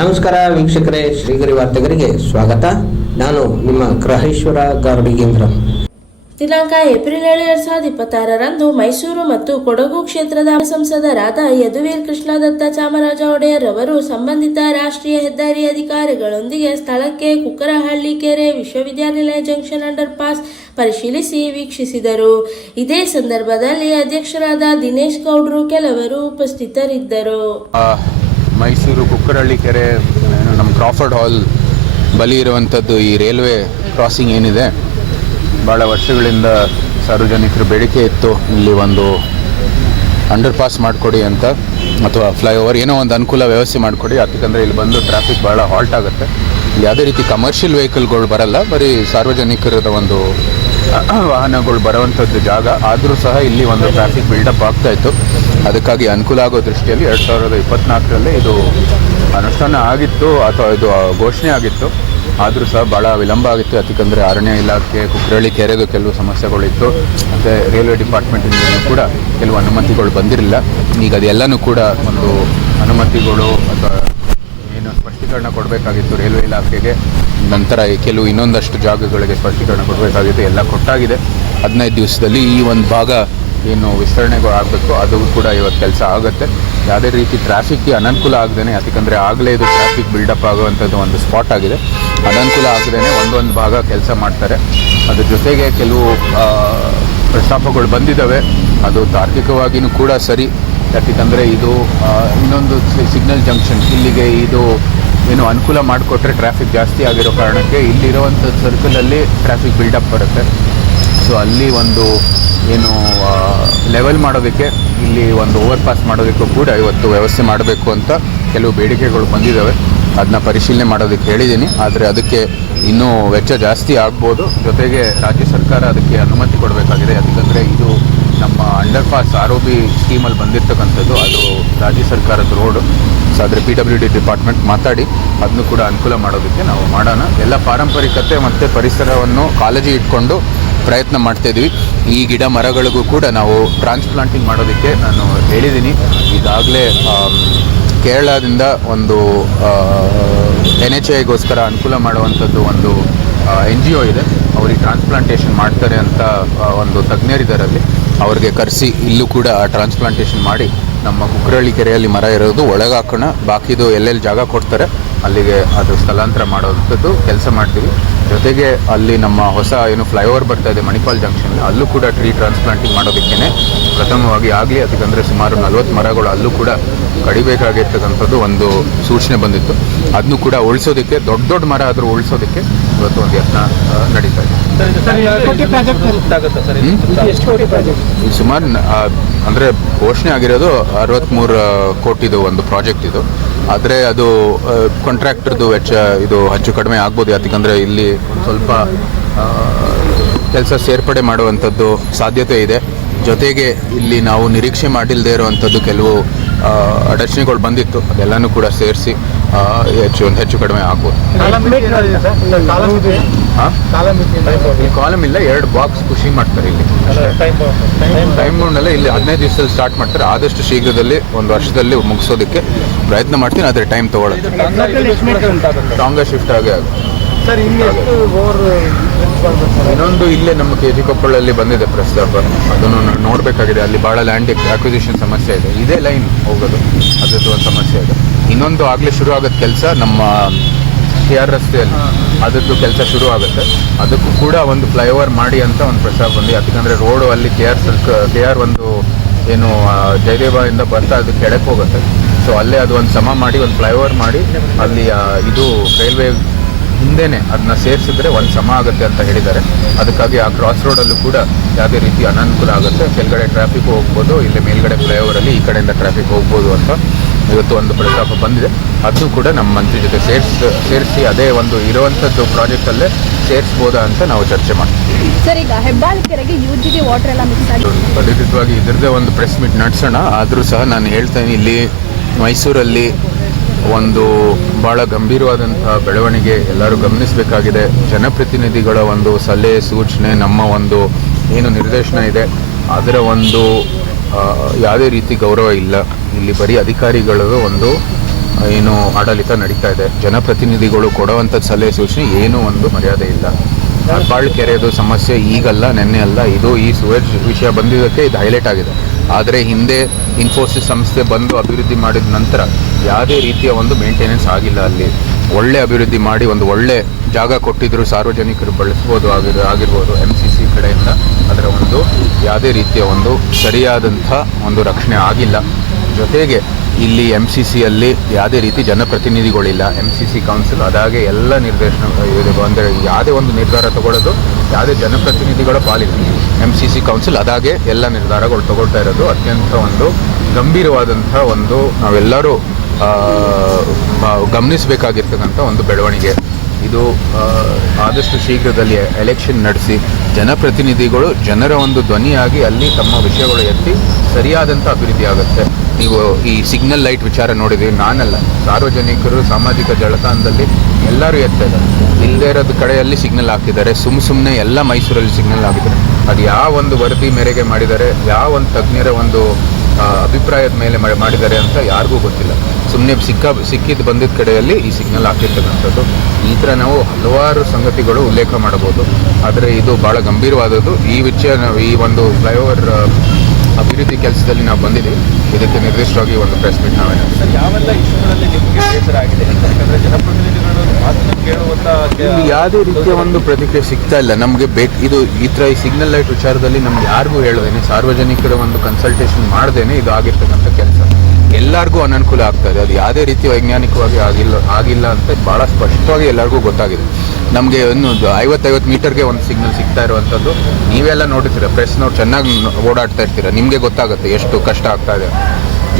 ನಮಸ್ಕಾರ ವೀಕ್ಷಕರೇ, ಶ್ರೀಗರಿ ವಾರ್ತೆಗರಿಗೆ ಸ್ವಾಗತ. ನಾನು ನಿಮ್ಮ ಗ್ರಹೇಶ್ವರ ಗಾರ್ಡಿಗೇಂದ್ರ. ದಿನಾಂಕ ಏಪ್ರಿಲ್ 7, 2026ರಂದು ಮೈಸೂರು ಮತ್ತು ಕೊಡಗು ಕ್ಷೇತ್ರದ ಸಂಸದರಾದ ಯದುವೀರ್ ಕೃಷ್ಣದತ್ತ ಚಾಮರಾಜ ಒಡೆಯರ್ ಅವರು ಸಂಬಂಧಿತ ರಾಷ್ಟ್ರೀಯ ಹೆದ್ದಾರಿ ಅಧಿಕಾರಿಗಳೊಂದಿಗೆ ಸ್ಥಳಕ್ಕೆ ಕುಕ್ಕರಹಳ್ಳಿ ಕೆರೆ ವಿಶ್ವವಿದ್ಯಾನಿಲಯ ಜಂಕ್ಷನ್ ಅಂಡರ್ ಪಾಸ್ ಪರಿಶೀಲಿಸಿ ವೀಕ್ಷಿಸಿದರು. ಇದೇ ಸಂದರ್ಭದಲ್ಲಿ ಅಧ್ಯಕ್ಷರಾದ ದಿನೇಶ್ ಗೌಡ್ರು ಕೆಲವರು ಉಪಸ್ಥಿತರಿದ್ದರು. ಮೈಸೂರು ಕುಕ್ಕರಹಳ್ಳಿ ಕೆರೆ ನಮ್ಮ ಕ್ರಾಫರ್ಡ್ ಹಾಲ್ ಬಳಿ ಇರುವಂಥದ್ದು ಈ ರೈಲ್ವೆ ಕ್ರಾಸಿಂಗ್ ಏನಿದೆ, ಭಾಳ ವರ್ಷಗಳಿಂದ ಸಾರ್ವಜನಿಕರ ಬೇಡಿಕೆ ಇತ್ತು. ಇಲ್ಲಿ ಒಂದು ಅಂಡರ್ ಪಾಸ್ ಮಾಡಿಕೊಡಿ ಅಂತ, ಅಥವಾ ಫ್ಲೈಓವರ್ ಏನೋ ಒಂದು ಅನುಕೂಲ ವ್ಯವಸ್ಥೆ ಮಾಡಿಕೊಡಿ. ಯಾಕಂದರೆ ಇಲ್ಲಿ ಬಂದು ಟ್ರಾಫಿಕ್ ಭಾಳ ಹಾಲ್ಟ್ ಆಗುತ್ತೆ. ಇಲ್ಲಿ ಯಾವುದೇ ರೀತಿ ಕಮರ್ಷಿಯಲ್ ವೆಹಿಕಲ್ಗಳು ಬರಲ್ಲ, ಬರೀ ಸಾರ್ವಜನಿಕರದ ಒಂದು ವಾಹನಗಳು ಬರುವಂಥದ್ದು ಜಾಗ. ಆದರೂ ಸಹ ಇಲ್ಲಿ ಒಂದು ಟ್ರಾಫಿಕ್ ಬಿಲ್ಡಪ್ ಆಗ್ತಾಯಿತ್ತು. ಅದಕ್ಕಾಗಿ ಅನುಕೂಲ ಆಗೋ ದೃಷ್ಟಿಯಲ್ಲಿ 2024ರಲ್ಲಿ ಇದು ಅನುಷ್ಠಾನ ಆಗಿತ್ತು, ಅಥವಾ ಇದು ಘೋಷಣೆ ಆಗಿತ್ತು. ಆದರೂ ಸಹ ಭಾಳ ವಿಳಂಬ ಆಗಿತ್ತು. ಯಾಕಂದರೆ ಅರಣ್ಯ ಇಲಾಖೆ, ಕುಕ್ಕರಹಳ್ಳಿ ಕೆರೆದು ಕೆಲವು ಸಮಸ್ಯೆಗಳಿತ್ತು, ಮತ್ತು ರೈಲ್ವೆ ಡಿಪಾರ್ಟ್ಮೆಂಟಿಂದ ಕೂಡ ಕೆಲವು ಅನುಮತಿಗಳು ಬಂದಿರಲಿಲ್ಲ. ಈಗ ಅದೆಲ್ಲನೂ ಕೂಡ ಒಂದು ಅನುಮತಿಗಳು ಅಥವಾ ಏನು ಸ್ಪಷ್ಟೀಕರಣ ಕೊಡಬೇಕಾಗಿತ್ತು ರೈಲ್ವೆ ಇಲಾಖೆಗೆ. ನಂತರ ಕೆಲವು ಇನ್ನೊಂದಷ್ಟು ಜಾಗಗಳಿಗೆ ಸ್ಪಷ್ಟೀಕರಣ ಕೊಡಬೇಕಾಗಿತ್ತು, ಎಲ್ಲ ಕೊಟ್ಟಾಗಿದೆ. 15 ದಿವಸದಲ್ಲಿ ಈ ಒಂದು ಭಾಗ ಏನು ವಿಸ್ತರಣೆಗಳು ಆಗಬೇಕು ಅದು ಕೂಡ ಇವತ್ತು ಕೆಲಸ ಆಗುತ್ತೆ. ಯಾವುದೇ ರೀತಿ ಟ್ರಾಫಿಕ್ಗೆ ಅನನುಕೂಲ ಆಗದೇನೆ, ಯಾಕಂದರೆ ಆಗಲೇ ಇದು ಟ್ರಾಫಿಕ್ ಬಿಲ್ಡಪ್ ಆಗುವಂಥದ್ದು ಒಂದು ಸ್ಪಾಟ್ ಆಗಿದೆ. ಅನನುಕೂಲ ಆಗದೇನೆ ಒಂದೊಂದು ಭಾಗ ಕೆಲಸ ಮಾಡ್ತಾರೆ. ಅದ್ರ ಜೊತೆಗೆ ಕೆಲವು ಪ್ರಸ್ತಾಪಗಳು ಬಂದಿದ್ದಾವೆ, ಅದು ತಾರ್ಕಿಕವಾಗಿಯೂ ಕೂಡ ಸರಿ. ಯಾಕಂದರೆ ಇದು ಇನ್ನೊಂದು ಸಿಗ್ನಲ್ ಜಂಕ್ಷನ್, ಇಲ್ಲಿಗೆ ಇದು ಏನು ಅನುಕೂಲ ಮಾಡಿಕೊಟ್ರೆ ಟ್ರಾಫಿಕ್ ಜಾಸ್ತಿ ಆಗಿರೋ ಕಾರಣಕ್ಕೆ ಇಲ್ಲಿರುವಂಥ ಸರ್ಕಲಲ್ಲಿ ಟ್ರಾಫಿಕ್ ಬಿಲ್ಡಪ್ ಬರುತ್ತೆ. ಸೊ ಅಲ್ಲಿ ಒಂದು ಏನು ಲೆವೆಲ್ ಮಾಡೋದಕ್ಕೆ, ಇಲ್ಲಿ ಒಂದು ಓವರ್ ಪಾಸ್ ಮಾಡೋದಕ್ಕೂ ಕೂಡ ಇವತ್ತು ವ್ಯವಸ್ಥೆ ಮಾಡಬೇಕು ಅಂತ ಕೆಲವು ಬೇಡಿಕೆಗಳು ಬಂದಿದ್ದಾವೆ. ಅದನ್ನ ಪರಿಶೀಲನೆ ಮಾಡೋದಕ್ಕೆ ಹೇಳಿದ್ದೀನಿ. ಆದರೆ ಅದಕ್ಕೆ ಇನ್ನೂ ವೆಚ್ಚ ಜಾಸ್ತಿ ಆಗ್ಬೋದು. ಜೊತೆಗೆ ರಾಜ್ಯ ಸರ್ಕಾರ ಅದಕ್ಕೆ ಅನುಮತಿ ಕೊಡಬೇಕಾಗಿದೆ. ಯಾಕಂದರೆ ಇದು ನಮ್ಮ ಅಂಡರ್ ಪಾಸ್ ROB ಸ್ಕೀಮಲ್ಲಿ ಬಂದಿರತಕ್ಕಂಥದ್ದು, ಅದು ರಾಜ್ಯ ಸರ್ಕಾರದ ರೋಡು. ಸೊ ಆದರೆ PWD ಡಿಪಾರ್ಟ್ಮೆಂಟ್ ಮಾತಾಡಿ ಅದನ್ನು ಕೂಡ ಅನುಕೂಲ ಮಾಡೋದಕ್ಕೆ ನಾವು ಮಾಡೋಣ. ಎಲ್ಲ ಪಾರಂಪರಿಕತೆ ಮತ್ತು ಪರಿಸರವನ್ನು ಕಾಳಜಿ ಇಟ್ಕೊಂಡು ಪ್ರಯತ್ನ ಮಾಡ್ತಾಯಿದ್ವಿ. ಈ ಗಿಡ ಮರಗಳಿಗೂ ಕೂಡ ನಾವು ಟ್ರಾನ್ಸ್ಪ್ಲಾಂಟಿಂಗ್ ಮಾಡೋದಕ್ಕೆ ನಾನು ಹೇಳಿದ್ದೀನಿ. ಈಗಾಗಲೇ ಕೇರಳದಿಂದ ಒಂದು NHIಗೋಸ್ಕರ ಅನುಕೂಲ ಮಾಡುವಂಥದ್ದು ಒಂದು NGO ಇದೆ. ಅವ್ರಿಗೆ ಟ್ರಾನ್ಸ್ಪ್ಲಾಂಟೇಷನ್ ಮಾಡ್ತಾರೆ ಅಂತ ಒಂದು ತಜ್ಞರಿದ್ದರಲ್ಲಿ ಅವ್ರಿಗೆ ಕರೆಸಿ ಇಲ್ಲೂ ಕೂಡ ಟ್ರಾನ್ಸ್ಪ್ಲಾಂಟೇಷನ್ ಮಾಡಿ ನಮ್ಮ ಕುಕ್ಕರಹಳ್ಳಿ ಕೆರೆಯಲ್ಲಿ ಮರ ಇರೋದು ಒಳಗೆ ಹಾಕೋಣ, ಬಾಕಿದು ಎಲ್ಲೆಲ್ಲಿ ಜಾಗ ಕೊಡ್ತಾರೆ ಅಲ್ಲಿಗೆ ಅದು ಸ್ಥಳಾಂತರ ಮಾಡೋವಂಥದ್ದು ಕೆಲಸ ಮಾಡ್ತೀವಿ. ಜೊತೆಗೆ ಅಲ್ಲಿ ನಮ್ಮ ಹೊಸ ಏನು ಫ್ಲೈಓವರ್ ಬರ್ತಾ ಇದೆ ಮಣಿಪಾಲ್ ಜಂಕ್ಷನ್, ಅಲ್ಲೂ ಕೂಡ ಟ್ರೀ ಟ್ರಾನ್ಸ್ಪ್ಲಾಂಟಿಂಗ್ ಮಾಡೋದಕ್ಕೇ ಪ್ರಥಮವಾಗಿ ಆಗಲಿ. ಅದಕ್ಕಂದರೆ ಸುಮಾರು 40 ಮರಗಳು ಅಲ್ಲೂ ಕೂಡ ಕಡಿಬೇಕಾಗಿರ್ತಕ್ಕಂಥದ್ದು ಒಂದು ಸೂಚನೆ ಬಂದಿತ್ತು. ಅದನ್ನು ಕೂಡ ಉಳಿಸೋದಕ್ಕೆ, ದೊಡ್ಡ ದೊಡ್ಡ ಮರ ಆದರೂ ಉಳಿಸೋದಕ್ಕೆ ಇವತ್ತು ಒಂದು ಯತ್ನ ನಡೀತಾ ಇದೆ. ಸುಮಾರು ಅಂದರೆ ಘೋಷಣೆ ಆಗಿರೋದು 63 ಕೋಟಿದು ಒಂದು ಪ್ರಾಜೆಕ್ಟ್ ಇದು. ಆದರೆ ಅದು ಕಾಂಟ್ರಾಕ್ಟರ್ದು ವೆಚ್ಚ ಇದು ಹೆಚ್ಚು ಕಡಿಮೆ ಆಗ್ಬೋದು. ಯಾಕಂದರೆ ಇಲ್ಲಿ ಒಂದು ಸ್ವಲ್ಪ ಕೆಲಸ ಸೇರ್ಪಡೆ ಮಾಡುವಂಥದ್ದು ಸಾಧ್ಯತೆ ಇದೆ. ಜೊತೆಗೆ ಇಲ್ಲಿ ನಾವು ನಿರೀಕ್ಷೆ ಮಾಡಿಲ್ಲದೆ ಇರುವಂಥದ್ದು ಕೆಲವು ಅಡಚಣೆಗಳು ಬಂದಿತ್ತು, ಅದೆಲ್ಲನೂ ಕೂಡ ಸೇರಿಸಿ ಹೆಚ್ಚು ಕಡಿಮೆ ಆಗ್ಬೋದು. ಕಾಲಮ್ ಇಲ್ಲ, 2 ಬಾಕ್ಸ್ ಖುಷಿ ಮಾಡ್ತಾರೆ ಇಲ್ಲಿ. ಟೈಮ್ ಬೌಂಡಲ್ಲ, ಇಲ್ಲಿ 15 ದಿವಸದಲ್ಲಿ ಸ್ಟಾರ್ಟ್ ಮಾಡ್ತಾರೆ. ಆದಷ್ಟು ಶೀಘ್ರದಲ್ಲಿ 1 ವರ್ಷದಲ್ಲಿ ಮುಗಿಸೋದಕ್ಕೆ ಪ್ರಯತ್ನ ಮಾಡ್ತೀನಿ. ಆದರೆ ಟೈಮ್ ತೊಗೊಳುತ್ತೆ. ಟಾಂಗಾ ಶಿಫ್ಟ್ ಆಗೇ ಆಗುತ್ತೆ. ಇನ್ನೊಂದು ಇಲ್ಲೇ ನಮ್ಮ KG ಕೊಪ್ಪಳಲ್ಲಿ ಬಂದಿದೆ ಪ್ರಸ್ತಾಪ, ಅದನ್ನು ನೋಡಬೇಕಾಗಿದೆ. ಅಲ್ಲಿ ಭಾಳ ಲ್ಯಾಂಡ್ ಅಕ್ವಿಸಿಷನ್ ಸಮಸ್ಯೆ ಇದೆ. ಇದೇ ಲೈನ್ ಹೋಗೋದು, ಅದರದ್ದು ಒಂದು ಸಮಸ್ಯೆ ಇದೆ. ಇನ್ನೊಂದು ಆಗಲೇ ಶುರು ಆಗೋದು ಕೆಲಸ ನಮ್ಮ KR ರಸ್ತೆಯಲ್ಲಿ, ಅದರದ್ದು ಕೆಲಸ ಶುರು ಆಗುತ್ತೆ. ಅದಕ್ಕೂ ಕೂಡ ಒಂದು ಫ್ಲೈಓವರ್ ಮಾಡಿ ಅಂತ ಒಂದು ಪ್ರಸ್ತಾಪ ಬಂದು, ಯಾಕಂದರೆ ರೋಡು ಅಲ್ಲಿ KR ಒಂದು ಏನು ಜಯದೇವದಿಂದ ಬರ್ತಾ ಅದು ಕೆಳಕ್ಕೆ ಹೋಗುತ್ತೆ. ಸೊ ಅಲ್ಲೇ ಅದು ಒಂದು ಸಮ ಮಾಡಿ ಒಂದು ಫ್ಲೈಓವರ್ ಮಾಡಿ ಅಲ್ಲಿ ಇದು ರೈಲ್ವೆ ಹಿಂದೆನೇ ಅದನ್ನ ಸೇರಿಸಿದ್ರೆ ಒಂದು ಸಮ ಆಗುತ್ತೆ ಅಂತ ಹೇಳಿದ್ದಾರೆ. ಅದಕ್ಕಾಗಿ ಆ ಕ್ರಾಸ್ ರೋಡಲ್ಲೂ ಕೂಡ ಯಾವುದೇ ರೀತಿ ಅನನುಕೂಲ ಆಗುತ್ತೆ. ಕೆಳಗಡೆ ಟ್ರಾಫಿಕ್ ಹೋಗ್ಬೋದು, ಇಲ್ಲಿ ಮೇಲ್ಗಡೆ ಫ್ಲೈಓವರಲ್ಲಿ ಈ ಕಡೆಯಿಂದ ಟ್ರಾಫಿಕ್ ಹೋಗ್ಬೋದು ಅಂತ ಇವತ್ತು ಒಂದು ಪ್ರಸ್ತಾಪ ಬಂದಿದೆ. ಅದು ಕೂಡ ನಮ್ಮ ಮಂತ್ರಿ ಜೊತೆ ಸೇರಿಸಿ ಅದೇ ಒಂದು ಇರುವಂಥದ್ದು ಪ್ರಾಜೆಕ್ಟಲ್ಲೇ ಸೇರಿಸ್ಬೋದಾ ಅಂತ ನಾವು ಚರ್ಚೆ ಮಾಡ್ತೀವಿ. ಸರ್, ಈಗ ಹೆಬ್ಬಾಳು ಕೆರೆಗೆ UGD ವಾಟರ್ ಎಲ್ಲ ಮಿಕ್ಸ್ ಆಗಿ ಅಧಿಕೃತವಾಗಿ ಇದರದ್ದೇ ಒಂದು ಪ್ರೆಸ್ ಮೀಟ್ ನಡೆಸೋಣ. ಆದರೂ ಸಹ ನಾನು ಹೇಳ್ತೇನೆ, ಇಲ್ಲಿ ಮೈಸೂರಲ್ಲಿ ಒಂದು ಭಾಳ ಗಂಭೀರವಾದಂಥ ಬೆಳವಣಿಗೆ ಎಲ್ಲರೂ ಗಮನಿಸಬೇಕಾಗಿದೆ. ಜನಪ್ರತಿನಿಧಿಗಳ ಒಂದು ಸಲಹೆ ಸೂಚನೆ, ನಮ್ಮ ಒಂದು ಏನು ನಿರ್ದೇಶನ ಇದೆ ಅದರ ಒಂದು ಯಾವುದೇ ರೀತಿ ಗೌರವ ಇಲ್ಲ. ಇಲ್ಲಿ ಬರೀ ಅಧಿಕಾರಿಗಳದು ಒಂದು ಏನು ಆಡಳಿತ ನಡೀತಾ ಇದೆ. ಜನಪ್ರತಿನಿಧಿಗಳು ಕೊಡುವಂಥ ಸಲಹೆ ಸೂಚನೆ ಏನೂ ಒಂದು ಮರ್ಯಾದೆ ಇಲ್ಲ. ಹೆಬ್ಬಾಳು ಕೆರೆದು ಸಮಸ್ಯೆ ಈಗಲ್ಲ, ನೆನ್ನೆ ಅಲ್ಲ, ಈ ಸುವೇಜ್ ವಿಷಯ ಬಂದಿದ್ದಕ್ಕೆ ಇದು ಹೈಲೈಟ್ ಆಗಿದೆ. ಆದರೆ ಹಿಂದೆ ಇನ್ಫೋಸಿಸ್ ಸಂಸ್ಥೆ ಬಂದು ಅಭಿವೃದ್ಧಿ ಮಾಡಿದ ನಂತರ ಯಾವುದೇ ರೀತಿಯ ಒಂದು ಮೇಂಟೆನೆನ್ಸ್ ಆಗಿಲ್ಲ. ಅಲ್ಲಿ ಒಳ್ಳೆ ಅಭಿವೃದ್ಧಿ ಮಾಡಿ ಒಂದು ಒಳ್ಳೆ ಜಾಗ ಕೊಟ್ಟಿದ್ದರು, ಸಾರ್ವಜನಿಕರು ಬಳಸ್ಬೋದು ಆಗಿರ್ಬೋದು. MCC ಕಡೆಯಿಂದ ಅದರ ಒಂದು ಯಾವುದೇ ರೀತಿಯ ಒಂದು ಸರಿಯಾದಂಥ ಒಂದು ರಕ್ಷಣೆ ಆಗಿಲ್ಲ. ಜೊತೆಗೆ ಇಲ್ಲಿ MCCಯಲ್ಲಿ ಯಾವುದೇ ರೀತಿ ಜನಪ್ರತಿನಿಧಿಗಳಿಲ್ಲ. MCC ಕೌನ್ಸಿಲ್ ಅದಾಗೆ ಎಲ್ಲ ನಿರ್ದೇಶನ ಅಂದರೆ ಯಾವುದೇ ಒಂದು ನಿರ್ಧಾರ ತಗೊಳ್ಳೋದು ಯಾವುದೇ ಜನಪ್ರತಿನಿಧಿಗಳ ಪಾಲಿಲ್ಲ. MCC ಕೌನ್ಸಿಲ್ ಅದಾಗೆ ಎಲ್ಲ ನಿರ್ಧಾರಗಳು ತಗೊಳ್ತಾ ಇರೋದು ಅತ್ಯಂತ ಒಂದು ಗಂಭೀರವಾದಂಥ ಒಂದು ನಾವೆಲ್ಲರೂ ಗಮನಿಸಬೇಕಾಗಿರ್ತಕ್ಕಂಥ ಒಂದು ಬೆಳವಣಿಗೆ. ಇದು ಆದಷ್ಟು ಶೀಘ್ರದಲ್ಲಿ ಎಲೆಕ್ಷನ್ ನಡೆಸಿ ಜನಪ್ರತಿನಿಧಿಗಳು ಜನರ ಒಂದು ಧ್ವನಿಯಾಗಿ ಅಲ್ಲಿ ತಮ್ಮ ವಿಷಯಗಳು ಎತ್ತಿ ಸರಿಯಾದಂಥ ಅಭಿವೃದ್ಧಿ ಆಗುತ್ತೆ. ನೀವು ಈ ಸಿಗ್ನಲ್ ಲೈಟ್ ವಿಚಾರ ನೋಡಿದ್ದೀವಿ, ನಾನಲ್ಲ, ಸಾರ್ವಜನಿಕರು ಸಾಮಾಜಿಕ ಜಾಲತಾಣದಲ್ಲಿ ಎಲ್ಲರೂ ಎತ್ತಾ ಇದ್ದಾರೆ. ಇಲ್ಲದೇ ಇರೋದು ಕಡೆಯಲ್ಲಿ ಸಿಗ್ನಲ್ ಹಾಕಿದ್ದಾರೆ. ಸುಮ್ಮನೆ ಎಲ್ಲ ಮೈಸೂರಲ್ಲಿ ಸಿಗ್ನಲ್ ಹಾಕಿದ್ದಾರೆ. ಅದು ಯಾವ ಒಂದು ವರದಿ ಮೇರೆಗೆ ಮಾಡಿದ್ದಾರೆ, ಯಾವ ಒಂದು ತಜ್ಞರ ಒಂದು ಅಭಿಪ್ರಾಯದ ಮೇಲೆ ಮಾಡಿದ್ದಾರೆ ಅಂತ ಯಾರಿಗೂ ಗೊತ್ತಿಲ್ಲ. ಸುಮ್ಮನೆ ಸಿಕ್ಕಿದ್ದು ಬಂದಿದ್ದ ಕಡೆಯಲ್ಲಿ ಈ ಸಿಗ್ನಲ್ ಹಾಕಿರ್ತಕ್ಕಂಥದ್ದು. ಈ ಥರ ನಾವು ಹಲವಾರು ಸಂಗತಿಗಳು ಉಲ್ಲೇಖ ಮಾಡಬಹುದು. ಆದರೆ ಇದು ಭಾಳ ಗಂಭೀರವಾದದ್ದು. ಈ ವಿಷಯ ನಾವು ಈ ಒಂದು ಫ್ಲೈಓವರ್ ಅಭಿವೃದ್ಧಿ ಕೆಲಸದಲ್ಲಿ ನಾವು ಬಂದಿದ್ದೀವಿ. ಇದಕ್ಕೆ ನಿರ್ದಿಷ್ಟವಾಗಿ ಒಂದು ಪ್ರೆಸ್ ಮೀಟ್ ನಾವೇ ಯಾವೆಲ್ಲ ಇಶ್ಯೂಗಳಲ್ಲಿ ನಿಮಗೆ ಬೇಸರ ಆಗಿದೆ? ಯಾಕಂದರೆ ಜನಪ್ರತಿನಿಧಿಗಳು ಮಾತನ್ನು ಕೇಳುವಂಥ ಯಾವುದೇ ರೀತಿಯ ಒಂದು ಪ್ರತಿಕ್ರಿಯೆ ಸಿಗ್ತಾ ಇಲ್ಲ ನಮಗೆ. ಇದು ಈ ಥರ ಈ ಸಿಗ್ನಲ್ ಲೈಟ್ ವಿಚಾರದಲ್ಲಿ ನಮ್ಗೆ ಯಾರಿಗೂ ಹೇಳೋದೇನೆ, ಸಾರ್ವಜನಿಕರ ಒಂದು ಕನ್ಸಲ್ಟೇಷನ್ ಮಾಡ್ದೇನೆ ಇದು ಆಗಿರ್ತಕ್ಕಂಥ ಕೆಲಸ. ಎಲ್ಲರಿಗೂ ಅನನುಕೂಲ ಆಗ್ತಾಯಿದೆ. ಅದು ಯಾವುದೇ ರೀತಿ ವೈಜ್ಞಾನಿಕವಾಗಿ ಆಗಿಲ್ಲ ಅಂತ ಭಾಳ ಸ್ಪಷ್ಟವಾಗಿ ಎಲ್ಲರಿಗೂ ಗೊತ್ತಾಗಿದೆ. ನಮಗೆ ಒಂದು 50 ಮೀಟರ್ಗೆ ಒಂದು ಸಿಗ್ನಲ್ ಸಿಗ್ತಾ ಇರುವಂಥದ್ದು ನೀವೆಲ್ಲ ನೋಡಿರ್ತೀರ, ಪ್ರೆಸ್ನವ್ರು ಚೆನ್ನಾಗಿ ಓಡಾಡ್ತಾ ಇರ್ತೀರ, ನಿಮಗೆ ಗೊತ್ತಾಗುತ್ತೆ ಎಷ್ಟು ಕಷ್ಟ ಆಗ್ತಾ ಇದೆ.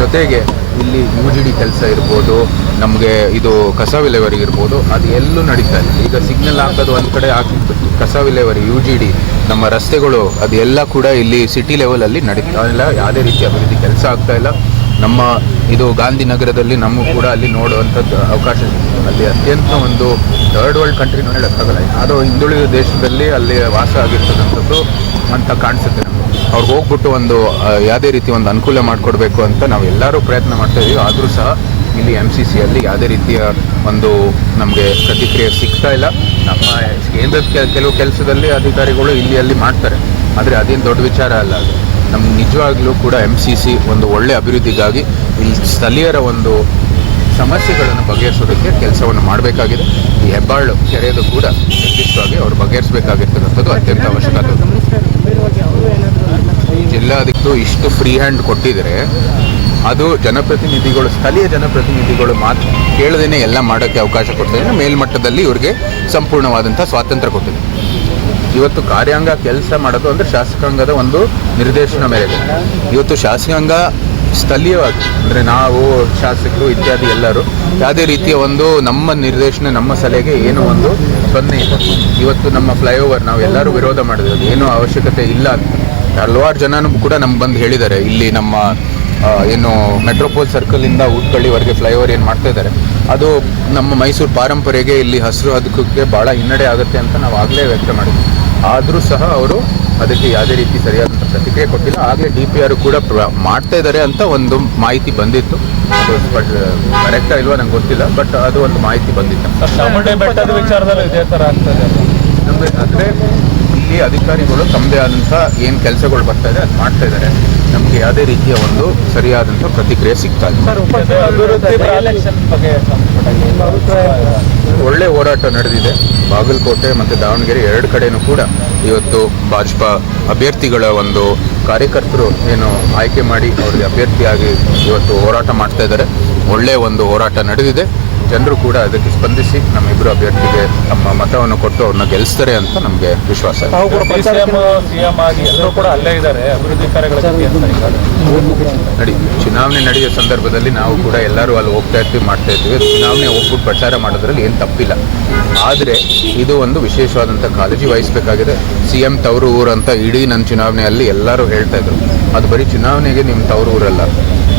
ಜೊತೆಗೆ ಇಲ್ಲಿ UGD ಕೆಲಸ ಇರ್ಬೋದು, ನಮಗೆ ಇದು ಕಸ ವಿಲೇವಾರಿ ಇರ್ಬೋದು, ಅದು ಎಲ್ಲೂ ನಡೀತಾ ಇಲ್ಲ. ಈಗ ಸಿಗ್ನಲ್ ಹಾಕೋದು ಒಂದು ಕಡೆ ಹಾಕಿಬಿಟ್ಟು ಕಸ ವಿಲೇವಾರಿ, UGD, ನಮ್ಮ ರಸ್ತೆಗಳು ಅದು ಎಲ್ಲ ಕೂಡ ಇಲ್ಲಿ ಸಿಟಿ ಲೆವೆಲಲ್ಲಿ ನಡೀತಾ ಇಲ್ಲ. ಯಾವುದೇ ರೀತಿ ಅಭಿವೃದ್ಧಿ ಕೆಲಸ ಆಗ್ತಾ ಇಲ್ಲ. ನಮ್ಮ ಇದು ಗಾಂಧಿನಗರದಲ್ಲಿ ನಮಗೂ ಕೂಡ ಅಲ್ಲಿ ನೋಡುವಂಥದ್ದು ಅವಕಾಶ ಸಿಗ್ತದೆ. ಅಲ್ಲಿ ಅತ್ಯಂತ ಒಂದು ಥರ್ಡ್ ವರ್ಲ್ಡ್ ಕಂಟ್ರಿನೂ ಹೇಳೋಕ್ಕಾಗಲ್ಲ, ಯಾವುದೋ ಹಿಂದುಳಿದ ದೇಶದಲ್ಲಿ ಅಲ್ಲಿ ವಾಸ ಆಗಿರ್ತಕ್ಕಂಥದ್ದು ಅಂತ ಕಾಣಿಸುತ್ತೆ ನಮಗೆ. ಅವ್ರಿಗೆ ಹೋಗ್ಬಿಟ್ಟು ಒಂದು ಯಾವುದೇ ರೀತಿ ಒಂದು ಅನುಕೂಲ ಮಾಡಿಕೊಡ್ಬೇಕು ಅಂತ ನಾವು ಎಲ್ಲರೂ ಪ್ರಯತ್ನ ಮಾಡ್ತಾಯಿದ್ದೀವಿ. ಆದರೂ ಸಹ ಇಲ್ಲಿ MCCಯಲ್ಲಿ ಯಾವುದೇ ರೀತಿಯ ಒಂದು ನಮಗೆ ಪ್ರತಿಕ್ರಿಯೆ ಸಿಗ್ತಾ ಇಲ್ಲ. ನಮ್ಮ ಕೇಂದ್ರದ ಕೆಲವು ಕೆಲಸದಲ್ಲಿ ಅಧಿಕಾರಿಗಳು ಇಲ್ಲಿ ಅಲ್ಲಿ ಮಾಡ್ತಾರೆ, ಆದರೆ ಅದೇನು ದೊಡ್ಡ ವಿಚಾರ ಅಲ್ಲ. ಅದು ನಮ್ಗೆ ನಿಜವಾಗ್ಲೂ ಕೂಡ MCC ಒಂದು ಒಳ್ಳೆಯ ಅಭಿವೃದ್ಧಿಗಾಗಿ ಇಲ್ಲಿ ಸ್ಥಳೀಯರ ಒಂದು ಸಮಸ್ಯೆಗಳನ್ನು ಬಗೆಹರಿಸೋದಕ್ಕೆ ಕೆಲಸವನ್ನು ಮಾಡಬೇಕಾಗಿದೆ. ಈ ಹೆಬ್ಬಾಳು ಕೆರೆಯದು ಕೂಡ ನಿರ್ದಿಷ್ಟವಾಗಿ ಅವರು ಬಗೆಹರಿಸಬೇಕಾಗಿರ್ತಕ್ಕಂಥದ್ದು ಅತ್ಯಂತ ಅವಶ್ಯಕತೆ. ಜಿಲ್ಲಾಧಿಕಾರಿಗಳು ಇಷ್ಟು ಫ್ರೀ ಹ್ಯಾಂಡ್ ಕೊಟ್ಟಿದ್ದಾರೆ, ಅದು ಜನಪ್ರತಿನಿಧಿಗಳು, ಸ್ಥಳೀಯ ಜನಪ್ರತಿನಿಧಿಗಳು ಮಾತು ಕೇಳದೇನೆ ಎಲ್ಲ ಮಾಡೋಕ್ಕೆ ಅವಕಾಶ ಕೊಡ್ತಿದ್ದಾರೆ. ಮೇಲ್ಮಟ್ಟದಲ್ಲಿ ಇವ್ರಿಗೆ ಸಂಪೂರ್ಣವಾದಂಥ ಸ್ವಾತಂತ್ರ್ಯ ಕೊಟ್ಟಿದೆ. ಇವತ್ತು ಕಾರ್ಯಾಂಗ ಕೆಲಸ ಮಾಡೋದು ಅಂದರೆ ಶಾಸಕಾಂಗದ ಒಂದು ನಿರ್ದೇಶನ ಮೇರೆಗೆ. ಇವತ್ತು ಶಾಸಕಾಂಗ ಸ್ಥಳೀಯವಾಗಿ ಅಂದರೆ ನಾವು ಶಾಸಕರು ಇತ್ಯಾದಿ ಎಲ್ಲರೂ ಯಾವುದೇ ರೀತಿಯ ಒಂದು ನಮ್ಮ ನಿರ್ದೇಶನ, ನಮ್ಮ ಸಲಹೆಗೆ ಏನೋ ಒಂದು ಸ್ಪಂದನೆ ಇಲ್ಲ. ಇವತ್ತು ನಮ್ಮ ಫ್ಲೈಓವರ್ ನಾವು ಎಲ್ಲರೂ ವಿರೋಧ ಮಾಡಿದ್ವಿ, ಏನೂ ಅವಶ್ಯಕತೆ ಇಲ್ಲ ಅಂತ. ಹಲವಾರು ಜನನೂ ಕೂಡ ನಮ್ಗೆ ಬಂದು ಹೇಳಿದ್ದಾರೆ. ಇಲ್ಲಿ ನಮ್ಮ ಏನು ಮೆಟ್ರೋಪೋಲ್ ಸರ್ಕಲಿಂದ ಊಟ್ಕಳ್ಳಿವರೆಗೆ ಫ್ಲೈಓವರ್ ಏನು ಮಾಡ್ತಾ ಇದ್ದಾರೆ, ಅದು ನಮ್ಮ ಮೈಸೂರು ಪಾರಂಪರೆಗೆ ಇಲ್ಲಿ ಹಸಿರು ಅದಕ್ಕೆ ಭಾಳ ಹಿನ್ನಡೆ ಆಗುತ್ತೆ ಅಂತ ನಾವು ಆಗಲೇ ವ್ಯಕ್ತ ಮಾಡಿದ್ವಿ. ಆದರೂ ಸಹ ಅವರು ಅದಕ್ಕೆ ಯಾವುದೇ ರೀತಿ ಸರಿಯಾದಂಥ ಪ್ರತಿಕ್ರಿಯೆ ಕೊಟ್ಟಿಲ್ಲ. ಆಗಲೇ DPR ಕೂಡ ಮಾಡ್ತಾ ಇದ್ದಾರೆ ಅಂತ ಒಂದು ಮಾಹಿತಿ ಬಂದಿತ್ತು. ಅದು ಕರೆಕ್ಟಾ ಇಲ್ವಾ ನಂಗೆ ಗೊತ್ತಿಲ್ಲ, ಬಟ್ ಅದು ಒಂದು ಮಾಹಿತಿ ಬಂದಿತ್ತು. ಚಾಮುಂಡಿ ಬೆಟ್ಟದ ವಿಚಾರದಲ್ಲಿ ಇದೇ ಥರ ಆಗ್ತದೆ ನಮಗೆ. ಅಂದರೆ ಇಲ್ಲಿ ಅಧಿಕಾರಿಗಳು ತಮ್ಮದೇ ಆದಂಥ ಏನು ಕೆಲಸಗಳು ಬರ್ತಾ ಇದೆ ಅದು ಮಾಡ್ತಾ ಇದ್ದಾರೆ. ನಮಗೆ ಯಾವುದೇ ರೀತಿಯ ಒಂದು ಸರಿಯಾದಂಥ ಪ್ರತಿಕ್ರಿಯೆ ಸಿಗ್ತಾ ಇದೆ. ಒಳ್ಳೆ ಹೋರಾಟ ನಡೆದಿದೆ. ಬಾಗಲಕೋಟೆ ಮತ್ತು ದಾವಣಗೆರೆ ಎರಡು ಕಡೆಯೂ ಕೂಡ ಇವತ್ತು ಭಾಜಪಾ ಅಭ್ಯರ್ಥಿಗಳ ಒಂದು ಕಾರ್ಯಕರ್ತರು ಏನು ಆಯ್ಕೆ ಮಾಡಿ ಅವರಿಗೆ ಅಭ್ಯರ್ಥಿಯಾಗಿ ಇವತ್ತು ಹೋರಾಟ ಮಾಡ್ತಾ ಇದ್ದಾರೆ. ಒಳ್ಳೆಯ ಒಂದು ಹೋರಾಟ ನಡೆದಿದೆ. ಜನರು ಕೂಡ ಅದಕ್ಕೆ ಸ್ಪಂದಿಸಿ ನಮ್ಮಿಬ್ಬರು ಅಭ್ಯರ್ಥಿಗೆ ತಮ್ಮ ಮತವನ್ನು ಕೊಟ್ಟು ಅವ್ರನ್ನ ಗೆಲ್ಲಿಸ್ತಾರೆ ಅಂತ ನಮಗೆ ವಿಶ್ವಾಸ. CM ಆಗಿ ಎಲ್ಲರೂ ಕೂಡ ಅಲ್ಲೇ ಇದ್ದಾರೆ ಅಭಿವೃದ್ಧಿ ಕಾರ್ಯಗಳ ಚುನಾವಣೆ ನಡೆಯುವ ಸಂದರ್ಭದಲ್ಲಿ ನಾವು ಕೂಡ ಎಲ್ಲರೂ ಅಲ್ಲಿ ಹೋಗ್ತಾ ಇರ್ತೀವಿ, ಮಾಡ್ತಾ ಇರ್ತೀವಿ. ಚುನಾವಣೆ ಹೋಗ್ಬಿಟ್ಟು ಪ್ರಚಾರ ಮಾಡೋದ್ರಲ್ಲಿ ಏನು ತಪ್ಪಿಲ್ಲ. ಆದರೆ ಇದು ಒಂದು ವಿಶೇಷವಾದಂಥ ಕಾಳಜಿ ವಹಿಸಬೇಕಾಗಿದೆ. CM ತವರು ಊರು ಅಂತ ಇಡೀ ನನ್ನ ಚುನಾವಣೆಯಲ್ಲಿ ಎಲ್ಲರೂ ಹೇಳ್ತಾ ಇದ್ರು. ಅದು ಬರೀ ಚುನಾವಣೆಗೆ ನಿಮ್ಮ ತವರು ಊರಲ್ಲ,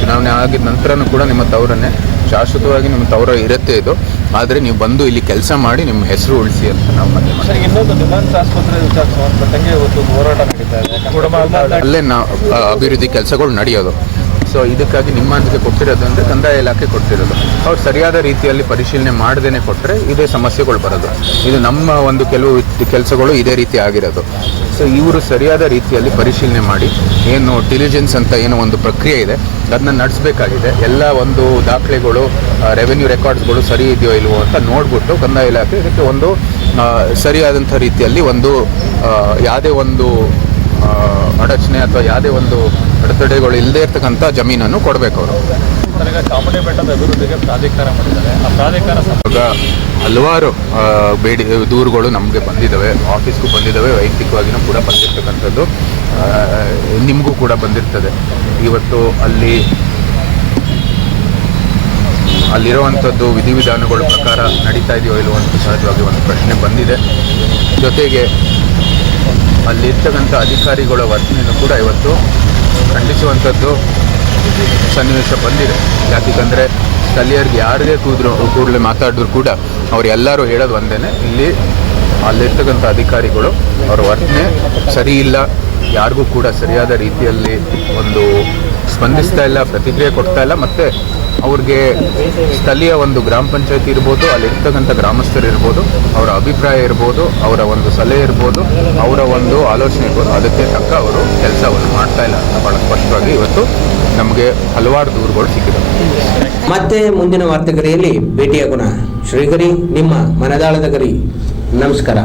ಚುನಾವಣೆ ಆಗಿದ ನಂತರನೂ ಕೂಡ ನಿಮ್ಮ ತವರನ್ನೇ ಶಾಶ್ವತವಾಗಿ ನಿಮ್ಮ ತವರ ಇರುತ್ತೆ ಇದು. ಆದರೆ ನೀವು ಬಂದು ಇಲ್ಲಿ ಕೆಲಸ ಮಾಡಿ ನಿಮ್ಮ ಹೆಸರು ಉಳಿಸಿ ಅಂತ ನಾವು ಮತ್ತೆ ಇನ್ನೊಂದು ನಿಮ್ಹಾನ್ಸ್ ಆಸ್ಪತ್ರೆ ವಿಚಾರ ಸಂಬಂಧಪಟ್ಟಂಗೆ ಇವತ್ತು ಹೋರಾಟ ನಡೀತಾ ಇದೆ. ಅಲ್ಲೇ ನಾವು ಅಭಿವೃದ್ಧಿ ಕೆಲಸಗಳು ನಡೆಯೋದು. ಸೊ ಇದಕ್ಕಾಗಿ ನಿಮ್ಮ ಅಂದಿಗೆ ಕೊಟ್ಟಿರೋದು ಅಂದರೆ ಕಂದಾಯ ಇಲಾಖೆ ಕೊಟ್ಟಿರೋದು. ಅವ್ರು ಸರಿಯಾದ ರೀತಿಯಲ್ಲಿ ಪರಿಶೀಲನೆ ಮಾಡದೇ ಕೊಟ್ಟರೆ ಇದೇ ಸಮಸ್ಯೆಗಳು ಬರೋದು. ಇದು ನಮ್ಮ ಒಂದು ಕೆಲವು ಕೆಲಸಗಳು ಇದೇ ರೀತಿ ಆಗಿರೋದು. ಸೊ ಇವರು ಸರಿಯಾದ ರೀತಿಯಲ್ಲಿ ಪರಿಶೀಲನೆ ಮಾಡಿ ಏನು ಡಿಲಿಜೆನ್ಸ್ ಅಂತ ಏನೋ ಒಂದು ಪ್ರಕ್ರಿಯೆ ಇದೆ ಅದನ್ನ ನಡೆಸಬೇಕಾಗಿದೆ. ಎಲ್ಲ ಒಂದು ದಾಖಲೆಗಳು, ರೆವೆನ್ಯೂ ರೆಕಾರ್ಡ್ಸ್ಗಳು ಸರಿ ಇದೆಯೋ ಇಲ್ವೋ ಅಂತ ನೋಡಿಬಿಟ್ಟು ಕಂದಾಯ ಇಲಾಖೆ ಇದಕ್ಕೆ ಒಂದು ಸರಿಯಾದಂಥ ರೀತಿಯಲ್ಲಿ ಒಂದು ಯಾವುದೇ ಒಂದು ಅಡಚಣೆ ಅಥವಾ ಯಾವುದೇ ಒಂದು ಅಡೆತಡೆಗಳು ಇಲ್ಲದೆ ಇರ್ತಕ್ಕಂಥ ಜಮೀನನ್ನು ಕೊಡಬೇಕು ಅವರು. ಈಗ ಚಾಮುಂಡಿ ಬೆಟ್ಟದ ಅಭಿವೃದ್ಧಿಗೆ ಪ್ರಾಧಿಕಾರ ಮಾಡಿದ್ದಾರೆ. ಆ ಪ್ರಾಧಿಕಾರ ಹಲವಾರು ದೂರುಗಳು ನಮಗೆ ಬಂದಿದ್ದಾವೆ, ಆಫೀಸ್ಗೂ ಬಂದಿದ್ದಾವೆ, ವೈಯಕ್ತಿಕವಾಗಿಯೂ ಕೂಡ ಬಂದಿರತಕ್ಕಂಥದ್ದು ನಿಮಗೂ ಕೂಡ ಬಂದಿರ್ತದೆ. ಇವತ್ತು ಅಲ್ಲಿರುವಂಥದ್ದು ವಿಧಿವಿಧಾನಗಳ ಪ್ರಕಾರ ನಡೀತಾ ಇದೆಯೋ ಇಲ್ವೋ ಅಂತ ಸಹಜವಾಗಿ ಒಂದು ಪ್ರಶ್ನೆ ಬಂದಿದೆ. ಜೊತೆಗೆ ಅಲ್ಲಿರ್ತಕ್ಕಂಥ ಅಧಿಕಾರಿಗಳ ವರ್ತನೆಯನ್ನು ಕೂಡ ಇವತ್ತು ಖಂಡಿಸುವಂಥದ್ದು ಸನ್ನಿವೇಶ ಬಂದಿದೆ. ಯಾಕಂದರೆ ಸ್ಥಳೀಯರಿಗೆ ಯಾರಿಗೆ ಕೂಡಲೇ ಮಾತಾಡಿದ್ರು ಕೂಡ ಅವರೆಲ್ಲರೂ ಹೇಳೋದು ಒಂದೇ, ಇಲ್ಲಿ ಅಲ್ಲಿರ್ತಕ್ಕಂಥ ಅಧಿಕಾರಿಗಳು ಅವರ ವರ್ತನೆ ಸರಿ ಇಲ್ಲ, ಯಾರಿಗೂ ಕೂಡ ಸರಿಯಾದ ರೀತಿಯಲ್ಲಿ ಒಂದು ಸ್ಪಂದಿಸ್ತಾ ಇಲ್ಲ, ಪ್ರತಿಕ್ರಿಯೆ ಕೊಡ್ತಾ ಇಲ್ಲ. ಮತ್ತು ಅವ್ರಿಗೆ ಸ್ಥಳೀಯ ಒಂದು ಗ್ರಾಮ ಪಂಚಾಯತಿ ಇರ್ಬೋದು, ಅಲ್ಲಿರ್ತಕ್ಕಂಥ ಗ್ರಾಮಸ್ಥರು ಇರ್ಬೋದು, ಅವರ ಅಭಿಪ್ರಾಯ ಇರ್ಬೋದು, ಅವರ ಒಂದು ಸಲಹೆ ಇರ್ಬೋದು, ಅವರ ಒಂದು ಆಲೋಚನೆ ಇರ್ಬೋದು, ಅದಕ್ಕೆ ತಕ್ಕ ಅವರು ಕೆಲಸವನ್ನು ಮಾಡ್ತಾ ಇಲ್ಲ ಅಂತ ಭಾಳ ಸ್ಪಷ್ಟವಾಗಿ ಇವತ್ತು ನಮಗೆ ಹಲವಾರು ದೂರುಗಳು ಸಿಕ್ಕಿದೆ. ಮತ್ತೆ ಮುಂದಿನ ವಾರ್ತೆಗರಿಯಲ್ಲಿ ಭೇಟಿಯಾಗೋಣ. ಶ್ರೀಗರಿ, ನಿಮ್ಮ ಮನದಾಳದ ಗರಿ. ನಮಸ್ಕಾರ.